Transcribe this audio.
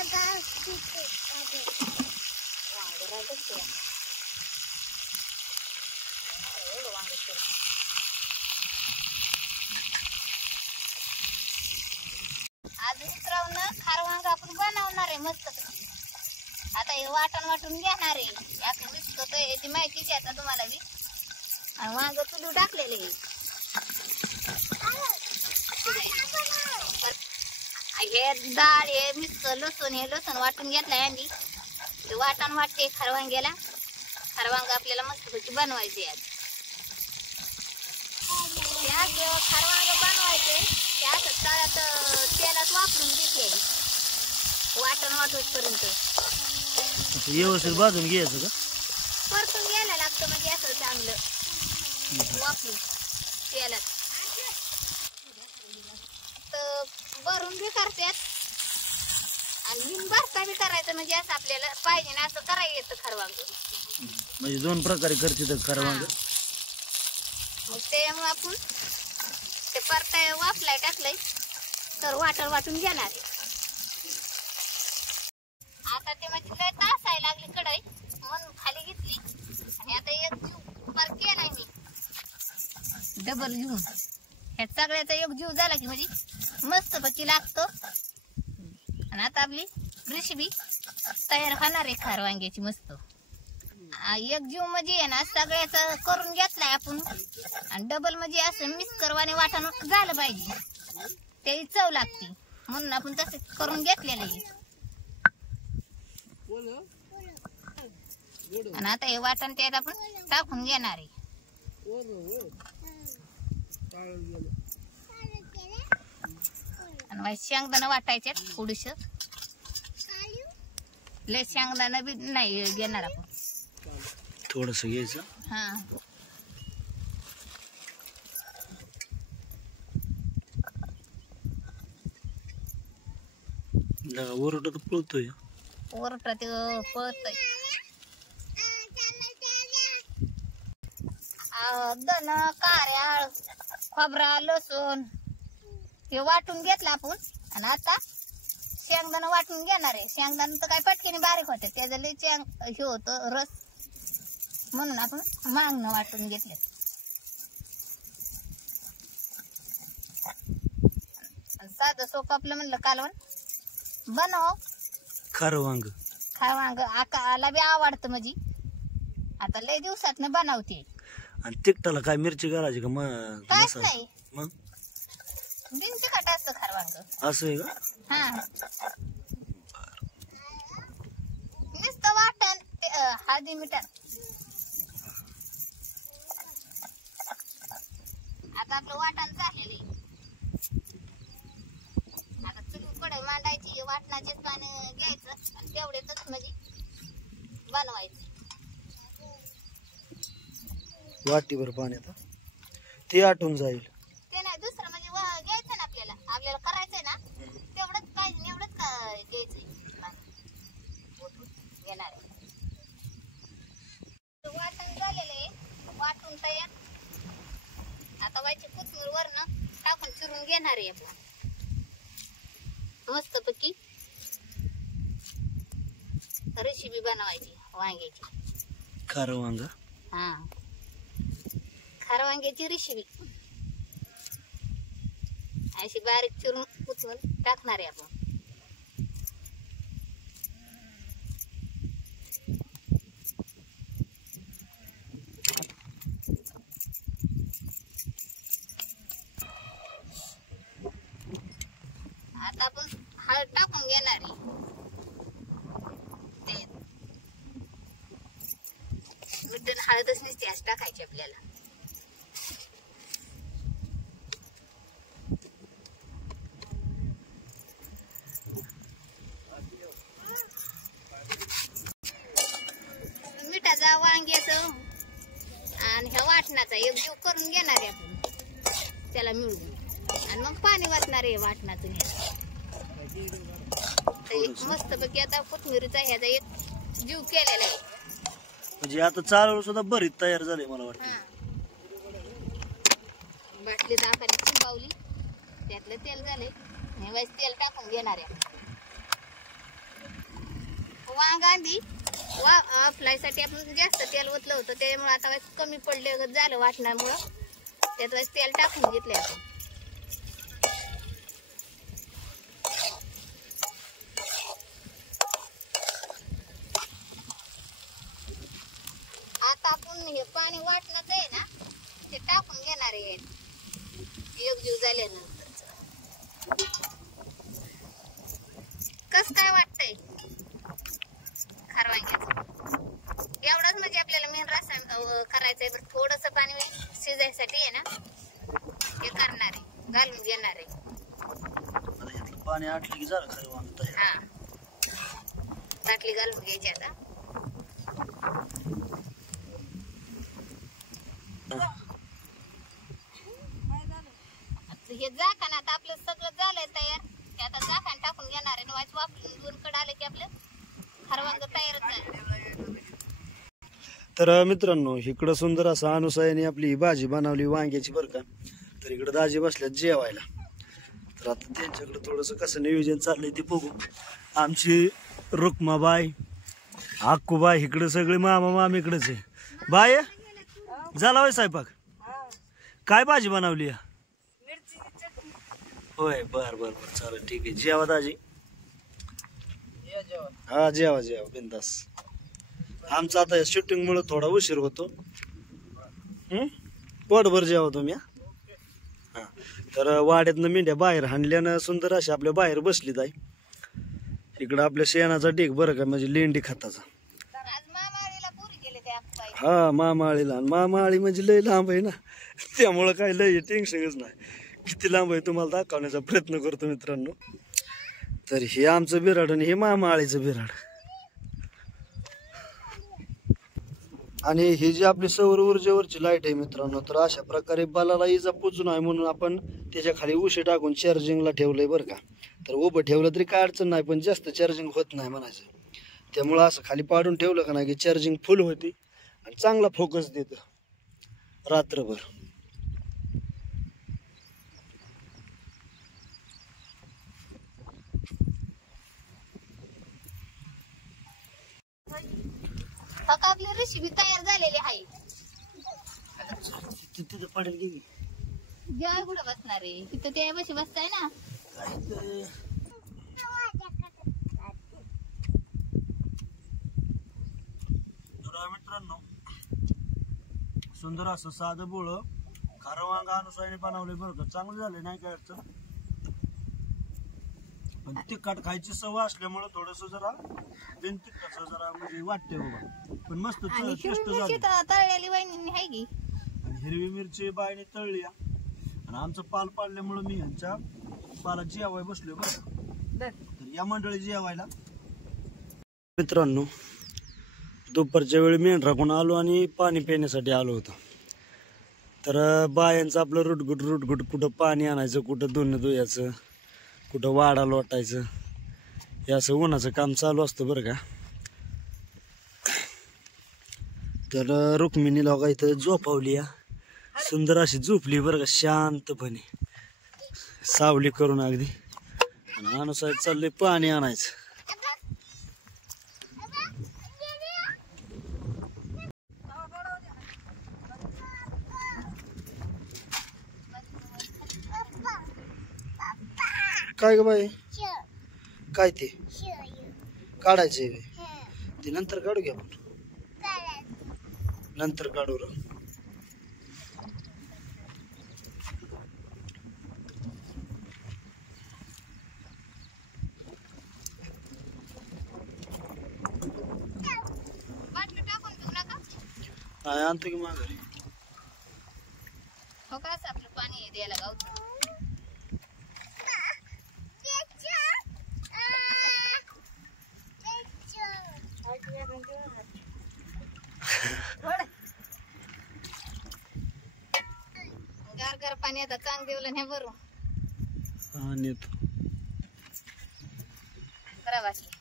आज उतरवून खार वांग आपण बनवणार आहे मस्त. आता हे वाटण वाटून घेणार आहे. याकडे विसकत याची माहितीच आता तुम्हाला बी. आणि वांग चुलू टाकलेले हे डाळ हे मिक्स लसूण हे लसूण वाटून घेतलाय आधी. ते वाटण वाटते खरवांग्याला. खरवांग आपल्याला मस्तपैकी बनवायचे आज. खरवांग बनवायचे त्यात तेलात वापरून घेते वाटण वाटूपर्यंत. व्यवस्थित भाजून घ्यायचं का? परतून घ्यायला लागतं म्हणजे असं चांगलं वापरून तेलात. तर भरून बी करतात आणि बिन भरता बी करायचं म्हणजे असं आपल्याला पाहिजे ना असं करायला येतं खरवांग. म्हणजे दोन प्रकारे करते तर खरवांग. मग त्यामुळे आपण ते परताय वापलाय टाकलंय तर वाटण वाटून घेणार आहे. आता ते म्हणजे लय तासायला लागली कढई म्हणून खाली घेतली. आणि आता एक जीव पर केलाय मी डबल घेऊन. ह्या सगळ्याचा एक जीव झाला की म्हणजे मस्त पैकी लागतो. आणि आता आपली रेसिपी तयार होणार आहे खार वांग्याची मस्त. एक जीव म्हणजे आहे ना सगळ्याच करून घेतलाय आपण. आणि डबल म्हणजे असं मिक्स करवाने वाटण झालं पाहिजे त्याची चव लागते म्हणून आपण तसं करून घेतलेलं आहे. आणि आता हे वाटण त्यात आपण टाकून घेणार आहे. आणि शेंगदाणा वाटायचे थोडस. लय शेंगदाणा बी नाही घेणार आपण. थोडस घ्यायचं. हा ओरडा तर पळतोय. ओरडा ते पळतोय. धन कार्या खोबरा लसूण हे वाटून घेतलं आपण. आणि आता शेंगदाणा वाटून घेणार आहे. शेंगदाणा तर काय पटकीने बारीक होते त्याचं लय हे होतं रस म्हणून आपण मागणं वाटून घेतले. साधं सोपं आपलं म्हणलं कालवण बनव खरवांग. खरवांग आकाला बी आवडतं म्हणजे आता लय दिवसात बनवते. आणि तिखटाला काय मिरची घालायची का? काहीच नाही मग बिन तिखट असतं खरवांग. असं आहे का? हा नुसतं वाटण हळदी मिठात. आता आपलं वाटण झालेलं आहे. आता चुली कडे मांडायची वाटणाचे पाणी घ्यायचं आणि तेवढेच म्हणजे बनवायचं. वाटीभर पाण्यात ते आटून जाईल. ते नाही दुसरं म्हणजे घ्यायचं ना आपल्याला करायचंय ना तेवढंच पाहिजे एवढंच घ्यायचंय. घेणार वाटण झालेलं आहे. वाटून तयार. आता व्हायची कोथिंबीर वरनं टाकून चिरून घेणार आहे आपण मस्त पैकी. रेसिपी बनवायची वांग्याची. खरवांग. हा खरवांग्याची रेसिपी अशी बारीक चिरून उचलून टाकणार आहे आपण. आता आपण हळद टाकून घेणार आहे. मीठ हळदच नसते आज टाकायची आपल्याला. मिठाचा वांग्याचं आणि ह्या वाटणाचा एक जीव करून घेणार आहे आपण त्याला मिळून. आणि मग पाणी वाटणार आहे वाटणातून. मस्त पैकी आता कोथिंबीरीचा ह्याचा एक जीव केलेला आहे. म्हणजे आता चालू सुद्धा भरीत तयार झाले मला वाटतं. बाटलीत आपण चिंबावली त्यातलं तेल झाले. तेल टाकून घेणार आहे. वांग आधी फ्लायसाठी आपण जास्त तेल ओतलं होतं, त्यामुळे आता कमी पडले झालं वाटण्यामुळं त्यात तेल टाकून घेतले आपण. आता आपण हे पाणी वाटणं आहे ना ते टाकून घेणार आहे एकजीव झाल्यानंतर. कस काय वाटतंय खारवांग्याचं? एवढंच म्हणजे आपल्याला मेन रस्सा करायचंय. पण थोडस पाणी शिजायसाठी आहे ना हे करणार आहे, घालून घेणार आहे. पाणी आटलं की झालं खरं वांग तयार. हा, ताटली घालून घ्यायची आता. हे झाकण आता आपलं सगळं झालंय तयार. ते आता झाकण टाकून घेणार आहे. वाच वापरून 2 कड आले की आपलं खारवांग तयारच झालं. तर मित्रांनो, इकडं सुंदर असं अनुसयाने आपली भाजी बनवली वांग्याची बरं का. तर इकडं दाजी बसल्यात जेवायला. तर आता त्यांच्याकडे थोडंसं कसं नियोजन चाललंय ते बघू. आमची रुक्माबाई, अक्कूबाई, इकडं सगळे मामा मामीकडेच आहे. बाय झाला होय स्वयंपाक? काय भाजी बनवली? होय, बर बर बर, चालेल, ठीक आहे. जेवा दाजी. हा, जेवा जेवा बिंदास. आमचं आता शूटिंग मुळे थोडा उशीर होतो. पोटभर जेवा तुम्ही. हा, तर वाड्यातनं मेंढ्या बाहेर हाणल्यानं सुंदर अशा आपल्या बाहेर बसलीत आहे. इकडं आपल्या शेणाचा ढीग बरं का, म्हणजे लेंडी खताचा. हा, मामाळीला. मामाळी म्हणजे लय लांब आहे ना, त्यामुळं काही लय टेन्शनच नाही. किती लांब आहे तुम्हाला दाखवण्याचा प्रयत्न करतो मित्रांनो. तर हे आमचं बिराड आणि हे मामाळीचं बिराड. आणि ही जी आपली सौर ऊर्जेवरची लाईट आहे मित्रांनो, तर अशा प्रकारे बलाला इजा पोचू नये म्हणून आपण त्याच्या खाली उशी टाकून चार्जिंगला ठेवलंय बरं का. तर उभं ठेवलं तरी काय अडचण नाही, पण जास्त चार्जिंग होत नाही म्हणायचं. त्यामुळं असं खाली पाडून ठेवलं का नाही की चार्जिंग फुल होती आणि चांगला फोकस देतं रात्रभर. आपली रेसिपी तयार झालेली आहे. तिथं पडेल की जेवाय कुठं बसणार आहे? तिथं त्या बशी बसताय ना. मित्रांनो, सुंदर असं साधं बोळ खारं वांग अनुसायाने बनवलंय बरं का. चांगलं झालंय, नाही काय अडचण. पण तिखट खायची सवय असल्यामुळे थोडस जरा तिखटाचं जरा म्हणजे वाटते बाबा, पण मस्त तळलेली वहिनी आहे की. आणि हिरवी मिरची बाईने तळली. आणि आमचं पाल पाडल्यामुळे मी ह्यांच्या पाला जेवाय बसलोय बरं. तर या मंडळी जेवायला. मित्रांनो, दुपारच्या वेळी मेंढराकडून आलो आणि पाणी पिण्यासाठी आलो होतो. तर बायांचं आपलं रुटगुट कुठं पाणी आणायचं, कुठं धुणं धुयाचं, कुठं वाडा लोटायचं, हे असं उन्हाचं काम चालू असतं बरं का. तर रुक्मिणीला का इथं झोपावली, सुंदर अशी झोपली बरं का, शांतपणे सावली करून अगदी. आणि अनुसार चाललंय पाणी आणायचं. काय ग बाई, काय ते काढायचे? ते नंतर काढू घ्या, आपण नंतर काढू. नाही, आणतो की माघारी. हो का, आपलं पाणी द्यायला गावचं. गार पाणी आता चांग देवलं नाही बरोबर. हा, नेतो. बरं वाटलं.